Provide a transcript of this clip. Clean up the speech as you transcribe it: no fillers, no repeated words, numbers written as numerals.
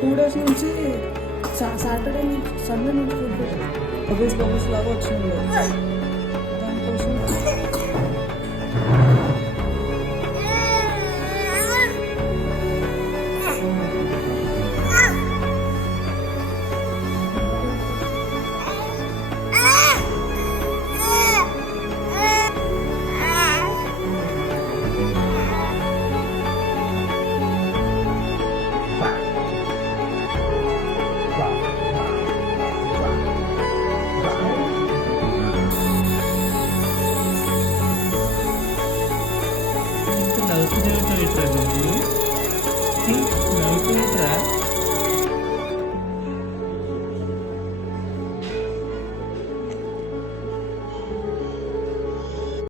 2 days నుంచి Saturday Sunday నుంచి bubbles bubbles లాగా వచ్చింది దానికోసం నవ్వుతూ నవ్వుతూ